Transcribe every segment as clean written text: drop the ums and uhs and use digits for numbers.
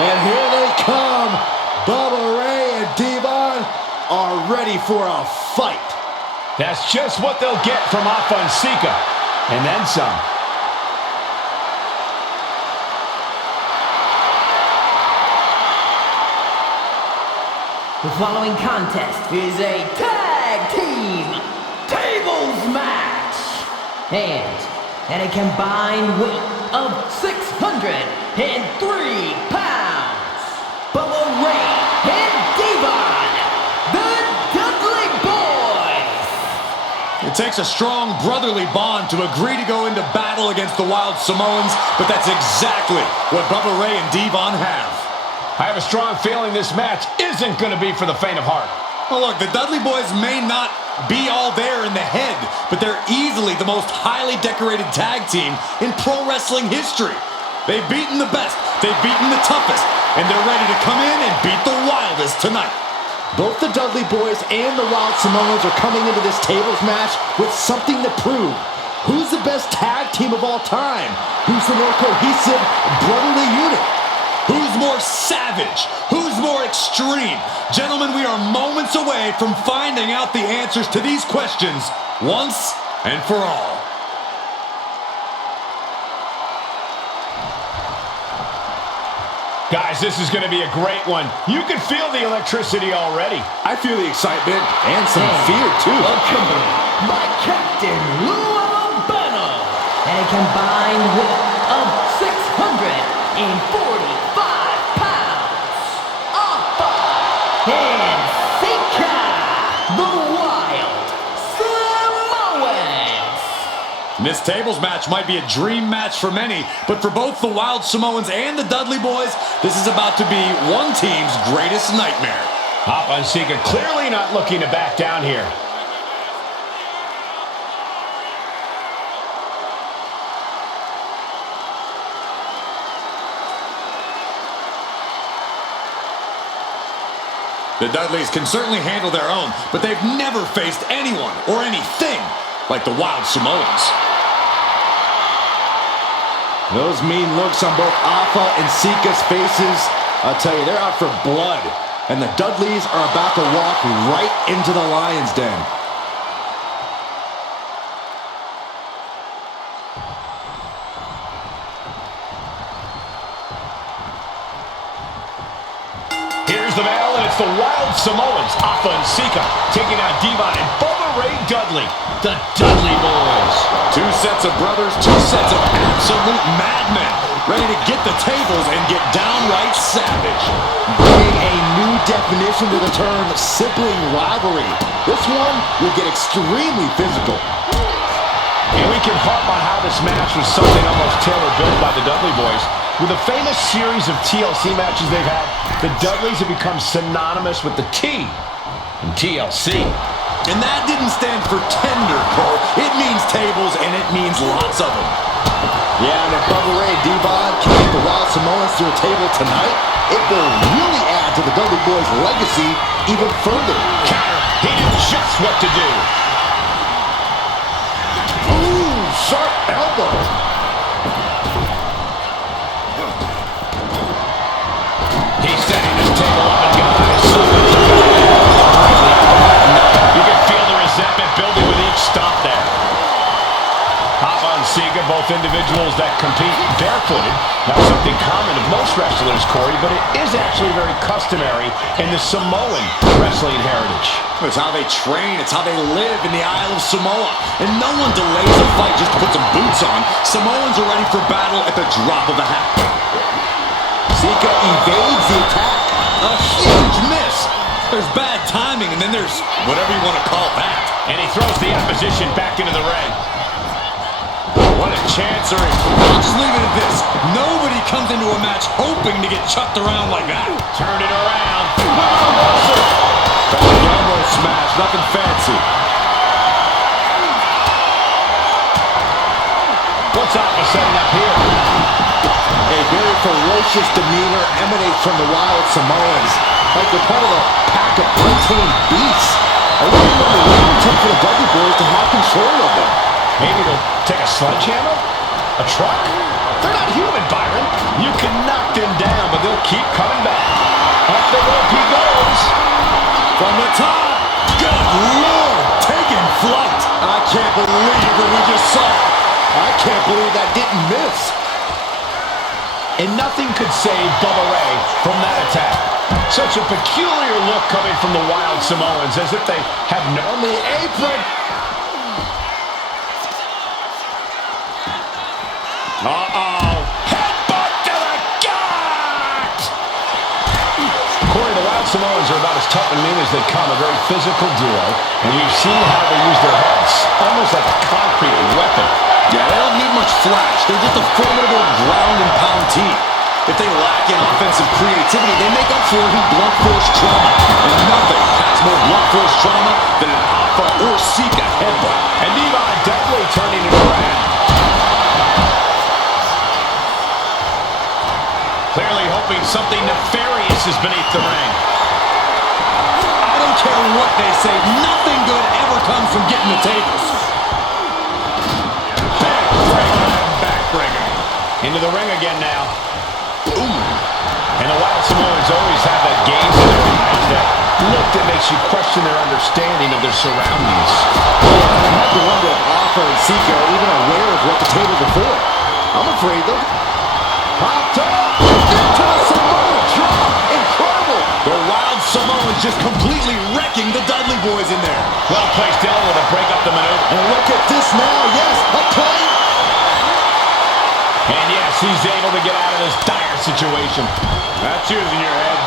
And here they come. Bubba Ray and Devon are ready for a fight. That's just what they'll get from Sika, and then some. The following contest is a tag team tables match. And at a combined weight of 603 pounds, Bubba Ray and Devon, the Dudley Boyz. It takes a strong brotherly bond to agree to go into battle against the Wild Samoans, but that's exactly what Bubba Ray and Devon have. I have a strong feeling this match isn't going to be for the faint of heart. Well, look, the Dudley Boyz may not be all there in the head, but they're easily the most highly decorated tag team in pro wrestling history. They've beaten the best, they've beaten the toughest, and they're ready to come in and beat the wildest tonight. Both the Dudley Boyz and the Wild Samoans are coming into this tables match with something to prove. Who's the best tag team of all time? Who's the more cohesive, brotherly unit? Who's more savage? Who's more extreme? Gentlemen, we are moments away from finding out the answers to these questions once and for all. Guys, this is going to be a great one. You can feel the electricity already. I feel the excitement and some fear, too. Accompanied by Captain Lou Albano and a combined weight of 645 pounds. Alpha and Sika, the Wild Samoans. This tables match might be a dream match for many, but for both the Wild Samoans and the Dudley Boyz, this is about to be one team's greatest nightmare. Sika clearly not looking to back down here. The Dudleys can certainly handle their own, but they've never faced anyone or anything like the Wild Samoans. Those mean looks on both Alpha and Sika's faces, I'll tell you, they're out for blood. And the Dudleys are about to walk right into the lion's den. Here's the battle, and it's the Wild Samoans, Alpha and Sika, taking on Devon and Bubba Ray Dudley, the Dudley Boyz. Two sets of brothers, two sets of absolute madmen, ready to get the tables and get downright savage. Bringing a new definition to the term sibling rivalry. This one will get extremely physical. And we can harp on how this match was something almost tailor-built by the Dudley Boyz. With a famous series of TLC matches they've had, the Dudleys have become synonymous with the T in TLC. And that didn't stand for tender, Cole. It means tables, and it means lots of them. Yeah, and if Bubba Ray and Devon can get the Wild Samoans to a table tonight, it will really add to the Dudley Boyz' legacy even further. Counter, he knew just what to do. Ooh, sharp elbow. He's setting this table up, and guys, you can feel the resentment building with each stop there. Alpha and Sika, both individuals that compete barefooted. Not something common of most wrestlers, Corey, but it is actually very customary in the Samoan wrestling heritage. It's how they train, it's how they live in the Isle of Samoa. And no one delays a fight just to put some boots on. Samoans are ready for battle at the drop of a hat. Sika evades the attack. A huge miss. There's bad timing, and then there's whatever you want to call that. And he throws the opposition back into the ring. What a chancery. I'll just leave it at this. Nobody comes into a match hoping to get chucked around like that. Turned it around. Back elbow smash, nothing fancy. What's Alpha setting up here? A very ferocious demeanor emanates from the Wild Samoans, like they're part of a pack of untamed beasts. I wonder what it will take for the Dudley Boyz to have control of them. Maybe they'll take a sledgehammer? A truck? They're not human, Byron. You can knock them down, but they'll keep coming back. Up the rope he goes. From the top. Good Lord, taking flight. I can't believe what we just saw. I can't believe that didn't miss. And nothing could save Bubba Ray from that attack. Such a peculiar look coming from the Wild Samoans, as if they have no... On the apron. Uh-oh. Headbutt to the gut! Corey, the Wild Samoans are about as tough and mean as they come, a very physical duo. And we've seen how they use their heads, almost like a concrete weapon. Yeah, they don't need much flash. They're just a formidable ground and pound team. If they lack in offensive creativity, they make up for it in blunt force trauma. And nothing has more blunt force trauma than an Alpha or Sika headbutt. And Devon Dudley turning it around. Clearly hoping something nefarious is beneath the ring. I don't care what they say. Nothing good ever comes from getting the tables. Backbreaker. Into the ring again now. Ooh. And the Wild Samoans always have that gaze in their eyes, that look that makes you question their understanding of their surroundings. I have to wonder if Alpha and Sika are even aware of what the tables are for. I'm afraid they're... Hot top! Into the Samoan drop! Incredible! The Wild Samoans just completely wrecking the Dudley Boyz in there. Well placed, Dylan, with a break up the maneuver. And look at this now. Yes, a play. And yes, he's able to get out of this dire situation. That's using your head.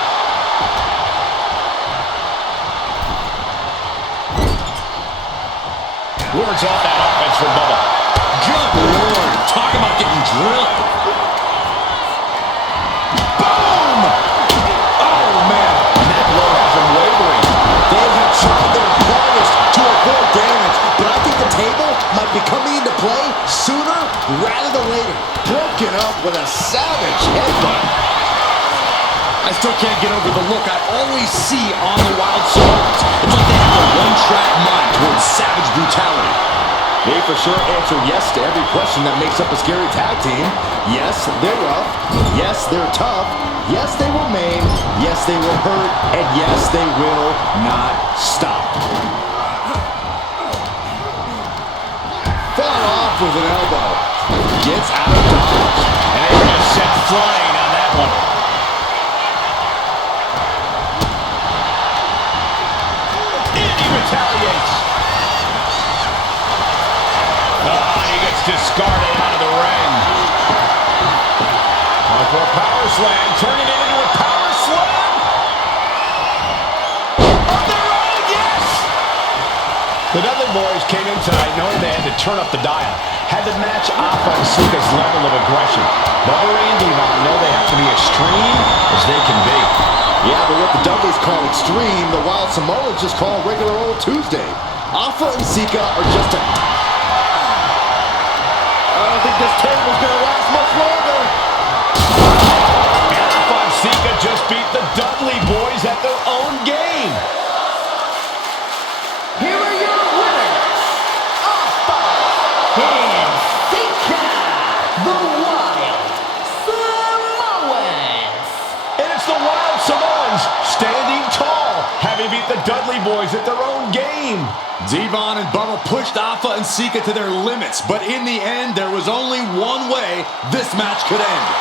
Words off that offense for Bubba. Good Lord. Talk about getting drilled. Boom! Oh, man. And that blow has him wavering. They have tried their hardest to avoid damage, but I think the table might be coming into play sooner rather than later. Broken up with a savage headbutt. I still can't get over the look I always see on the Wild Samoans. It's like they have a one-track mind towards savage brutality. They for sure answer yes to every question that makes up a scary tag team. Yes, they're rough. Yes, they're tough. Yes, they will maim. Yes, they will hurt. And yes, they will not stop. Fought off with an elbow. Gets out of dodge. And they just sent flying on that one. And he retaliates. He gets discarded out of the ring. Going for a power slam, turning it into a power slam. Up the road, yes! The Dudley Boyz came in tonight knowing they had to turn up the dial. Had to match Alpha and Sika's level of aggression. Bubba Ray and Devon know they have to be extreme as they can be. Yeah, but what the Dudleys call extreme, the Wild Samoans just call regular old Tuesday. Alpha and Sika are just a... I don't think this table's gonna last much longer. And Alpha and Sika just beat the Dudley Boyz at their own game. Here are your winners, Alpha and Sika, the Wild Samoans. And it's the Wild Samoans standing tall, having beat the Dudley Boyz at their own game. Devon and Bubba pushed Alpha and Sika to their limits, but in the end, there was only one way this match could end.